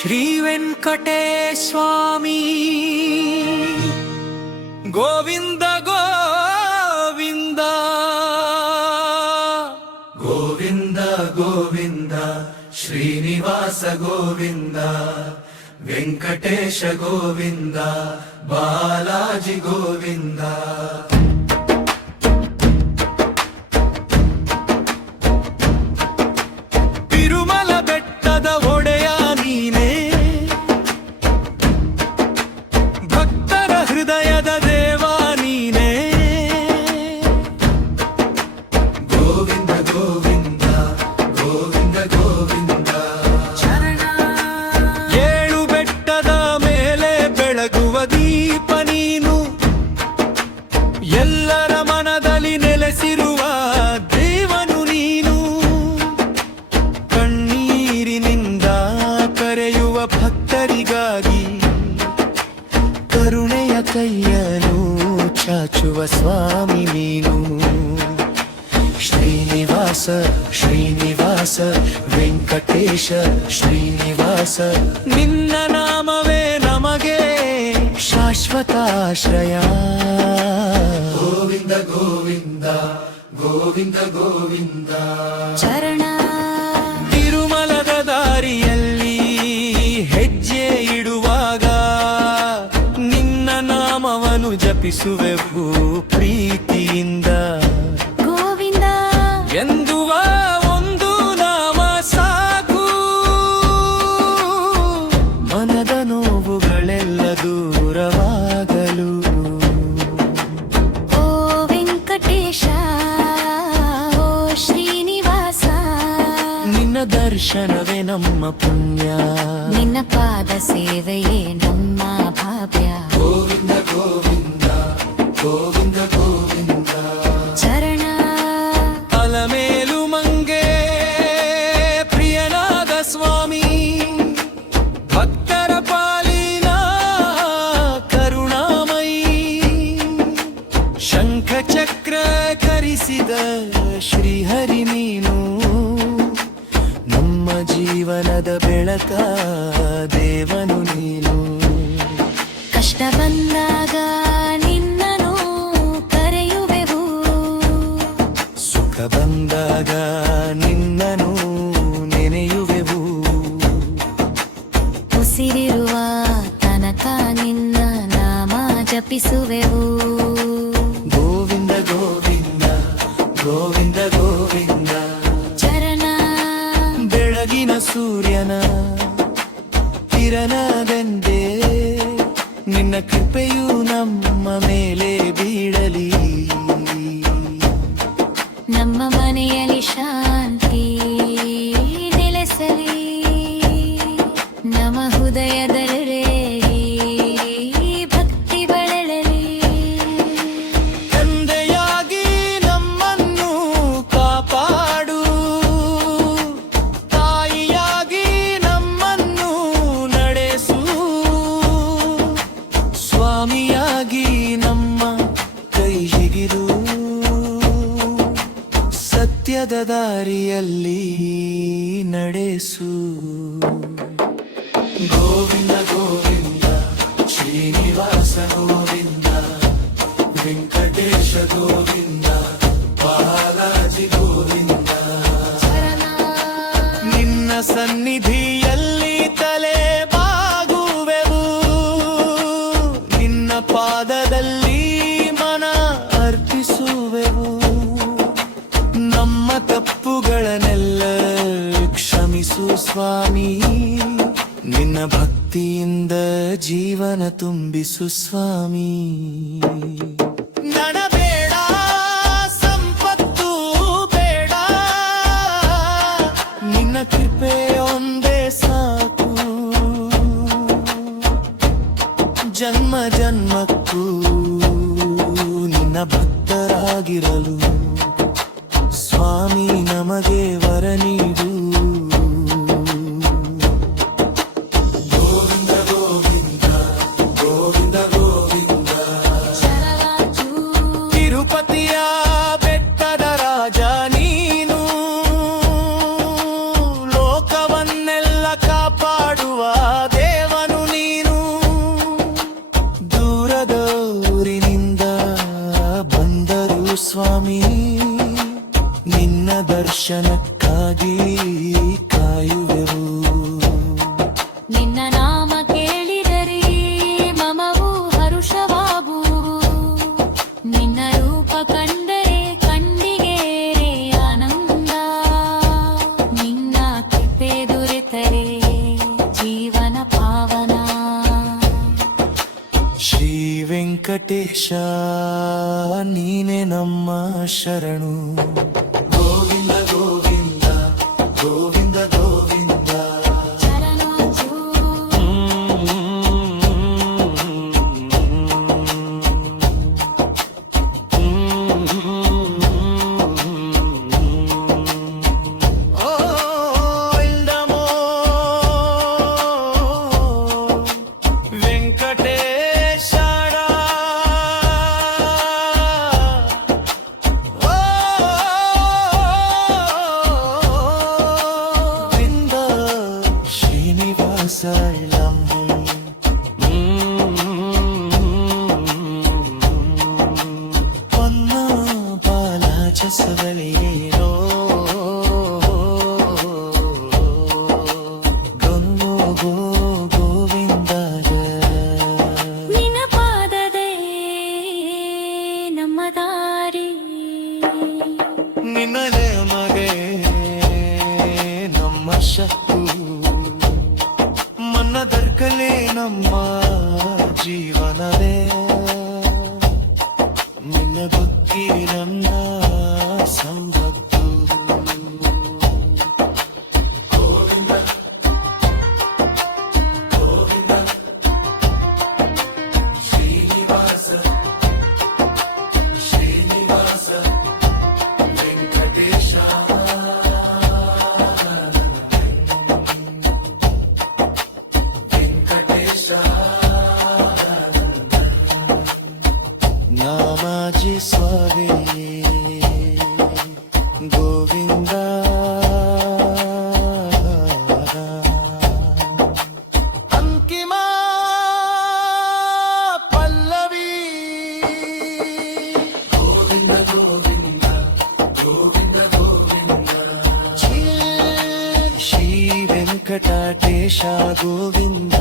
ಶ್ರೀ ವೆಂಕಟೇಶ ಸ್ವಾಮಿ ಗೋವಿಂದ ಗೋವಿಂದ ಗೋವಿಂದ ಗೋವಿಂದ ಶ್ರೀನಿವಾಸ ಗೋವಿಂದ ವೆಂಕಟೇಶ ಗೋವಿಂದ ಬಾಲಾಜಿ ಗೋವಿಂದ ತಿರುಮಲ ಬೆಟ್ಟದ ಒಡೆಯ ನೀನೇ ಭಕ್ತರ ಹೃದಯದ ದೇವ ನೀನೇ ಗೋವಿಂದ ಗೋವಿಂದ ಗೋವಿಂದ ಗೋವಿಂದ ಏಳು ಬೆಟ್ಟದ ಮೇಲೆ ಬೆಳಗುವ ದೀಪ ನೀನು ಎಲ್ಲರ ಮನದಲ್ಲಿ ನೆಲೆಸಿರುವ ದೇವನು ನೀನು ಕಣ್ಣೀರಿನಿಂದ ಕರೆಯುವ ಭಕ್ತರಿಗಾಗಿ ಕರುಣೆಯ ಕೈಯನ್ನು ಚಾಚುವ ಸ್ವಾಮಿ ನೀನು ಶ್ರೀನಿವಾಸ ಶ್ರೀನಿವಾಸ ವೆಂಕಟೇಶ ಶ್ರೀನಿವಾಸ ನಿನ್ನ ನಾಮವೇ ನಮಗೆ ಶಾಶ್ವತ ಆಶ್ರಯ ಗೋವಿಂದ ಗೋವಿಂದ ಗೋವಿಂದ ಗೋವಿಂದ ಚರಣ ತಿರುಮಲದ ದಾರಿಯಲ್ಲಿ ಹೆಜ್ಜೆ ಇಡುವಾಗ ನಿನ್ನ ನಾಮವನ್ನು ಜಪಿಸುವೆವು ಪ್ರೀತಿಯಿಂದ ಗೋವಿಂದ ಎಂದುವ ಒಂದು ನಾಮ ಸಾಕು ಮನದ ನೋವುಗಳೆಲ್ಲ ದೂರವಾಗಲು ಓ ವೆಂಕಟೇಶ ಓ ಶ್ರೀನಿವಾಸ ನಿನ್ನ ದರ್ಶನವೇ ನಮ್ಮ ಪುಣ್ಯ ನಿನ್ನ ಪಾದ ಸೇವೆಯೇ ನಮ್ಮ ಭಾವ್ಯ ಗೋವಿಂದ ಗೋವಿಂದ ಗೋವಿಂದ ಗೋವಿಂದ ಚರಣ ಅಲಮೇಲು ಮಂಗೆ ಪ್ರಿಯನಾದ ಸ್ವಾಮಿ ಭಕ್ತರ ಪಾಲಿನ ಕರುಣಾಮಯಿ ಶಂಖ ಚಕ್ರ ಕರಿಸಿದ ಶ್ರೀಹರಿ ನೀನು ನಮ್ಮ ಜೀವನದ ಬೆಳಕ ದೇವನು ನೀನು ಕಷ್ಟ ಬಂದಾಗ ನಿನ್ನನು ಕರೆಯುವೆವು ಸುಖ ಬಂದಾಗ ನಿನ್ನನು ನೆನೆಯುವೆವು ಉಸಿರಿರುವ ತನಕ ನಿನ್ನ ನಾಮ ಜಪಿಸುವೆವು ಗೋವಿಂದ ಗೋವಿಂದ ಗೋವಿಂದ ಗೋವಿಂದ ಚರಣ ಬೆಳಗಿನ ಸೂರ್ಯನ ಕಿರಣವೆಂದೇ ನಿನ್ನ ಕೃಪೆಯು ನಮ್ಮ ಮೇಲೆ ಬೀಳಲಿ ನಮ್ಮ ಮನೆಯಲ್ಲಿ ಶಾಂತಿ ನೆಲೆಸಲಿ ನಮ್ಮ ಹೃದಯದಲ್ಲಿ ಭಕ್ತಿ ಬೆಳಲಿ ತಂದೆಯಾಗಿ ನಮ್ಮನ್ನು ಕಾಪಾಡು ತಾಯಿಯಾಗಿ ನಮ್ಮನ್ನು ನಡೆಸು ಸ್ವಾಮಿಯಾಗಿ ನಮ್ಮ ಕೈ ಹಿಗಿದು ಸತ್ಯದ ದಾರಿಯಲ್ಲಿ ನಡೆಸು ಗೋವಿಂದ ಗೋವಿಂದ ಶ್ರೀನಿವಾಸ ಗೋವಿಂದ ವೆಂಕಟೇಶ ಗೋವಿಂದ ಬಾಲಾಜಿ ಗೋವಿಂದ ನಿನ್ನ ಸನ್ನಿಧಿಯಲ್ಲಿ ತಲೆ ಬಾಗುವೆವು ನಿನ್ನ ಪಾದದಲ್ಲಿ ಮನ ಅರ್ಪಿಸುವೆವು ನಮ್ಮ ತಪ್ಪುಗಳನ್ನೆಲ್ಲ ಕ್ಷಮಿಸು ಸ್ವಾಮಿ ನಿನ್ನ ಭಕ್ತಿಯಿಂದ ಜೀವನ ತುಂಬಿಸು ಸ್ವಾಮಿ ನನಬೇಡ ಸಂಪತ್ತು ಬೇಡ ನಿನ್ನ ಕೃಪೆ ಒಂದೇ ಸಾಕು ಜನ್ಮ ಜನ್ಮಕ್ಕೂ ನಿನ್ನ ಭಕ್ತರಾಗಿರಲು ಸ್ವಾಮಿ ನಮಗೆ ವರ ನೀಡು ಗೋವಿಂದ ಗೋವಿಂದ ಗೋವಿಂದ ಗೋವಿಂದ ತಿರುಪತಿಯ ಬೆಟ್ಟದ ರಾಜ ನೀನು ಲೋಕವನ್ನೆಲ್ಲ ಕಾಪಾಡುವ ದರ್ಶನಕ್ಕಾಗಿ ಕಾಯುವೆವು. ನಿನ್ನ ನಾಮ ಕೇಳಿದರೆ ಮಮವು ಹರುಷವಾಗುವು. ನಿನ್ನ ರೂಪ ಕಂಡರೆ ಕಣ್ಣಿಗೆ ಆನಂದ. ನಿನ್ನ ಕೃಪೆ ದೊರೆತರೆ ಜೀವನ ಪಾವನ. ಶ್ರೀ ವೆಂಕಟೇಶ ನೀನೆ ನಮ್ಮ ಶರಣು. ಗೋವಿಂದ ಗೋವಿಂದ ಗೋವಿಂದ ಗೋವಿಂದ ಶರಣಾರ್ಥಿ ಓ ಇಂದಮೋ ವೆಂಕಟೇಶರ ಓ ಇಂದ ಶ್ರೀನಿವಾಸ ಇಳಂಬೆ ಪೊನ್ನ ಬಾಲಾಚಸವಳಿಯೇನೋ ಗಂಗೋ ಗೋ ಗೋವಿಂದಗ ನಿನ್ನ ಪಾದದೇ ನಮ್ಮ ದಾರಿ. ನಿನ್ನಲೆ ಮಗೆ ನಮ್ಮ ಶಕ್ತು. ಮನ್ನ ದರ್ಕಲೆ ನಮ್ಮ ಜೀವನವೇ. ನಿನ್ನ ಬುದ್ಧಿ ನನ್ನ ಸಂಪತ್ತು. ಗೋವಿಂದ ಗೋವಿಂದ ಶ್ರೀನಿವಾಸ ಶ್ರೀನಿವಾಸ ವೆಂಕಟೇಶ ವೆಂಕಟೇಶ ನಾಮಾಜಿ ಸ್ವಾಮಿ ಗೋವಿಂದ. ಅಂಕಿಮ ಪಲ್ಲವಿ ಗೋವಿಂದ ಗೋವಿಂದ ಗೋವಿಂದ ಗೋವಿಂದ ಶ್ರೀ ವೆಂಕಟೇಶ ಗೋವಿಂದ.